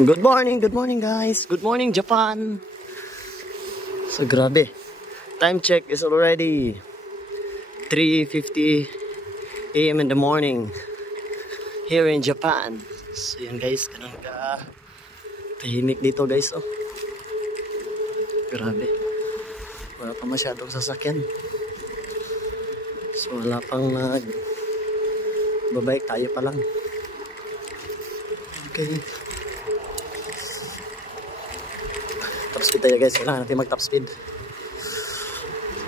Good morning guys. Good morning Japan. So grabe. Time check is already 3:50 AM in the morning here in Japan. So yan guys, ganun ka tahimik dito guys. Oh. Grabe. Wala pa masyadong sasakyan. So wala pang babike, tayo pa lang. Okay. Top speed tayo guys, kailangan natin mag top speed.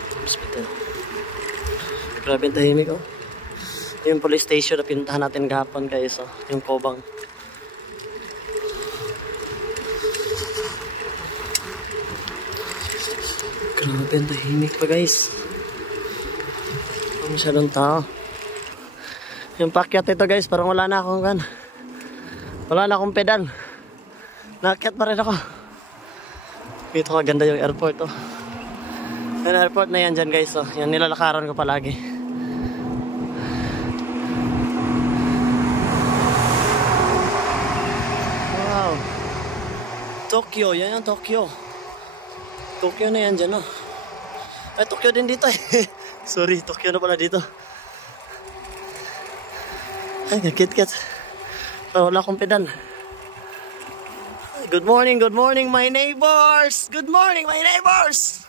Top speed tayo. Grabe yung tahimik oh. Yung police station na pinuntahan natin kahapon guys oh. Yung Kobang. Grabe yung tahimik pa guys. Wala masyadong tao. Yung pakyat ito guys, parang wala na akong wala na akong pedal. Naakyat pa rin ako. Ito kaganda yung airport oh. Yung airport na yan dyan guys oh. Yan nilalakaran ko palagi. Wow. Tokyo, yan yung Tokyo. Tokyo na yan dyan oh. Ay Tokyo din dito eh. Sorry, Tokyo na pala dito. Ay kit-kit. Wala akong pedal. Good morning my neighbors! Good morning, my neighbors!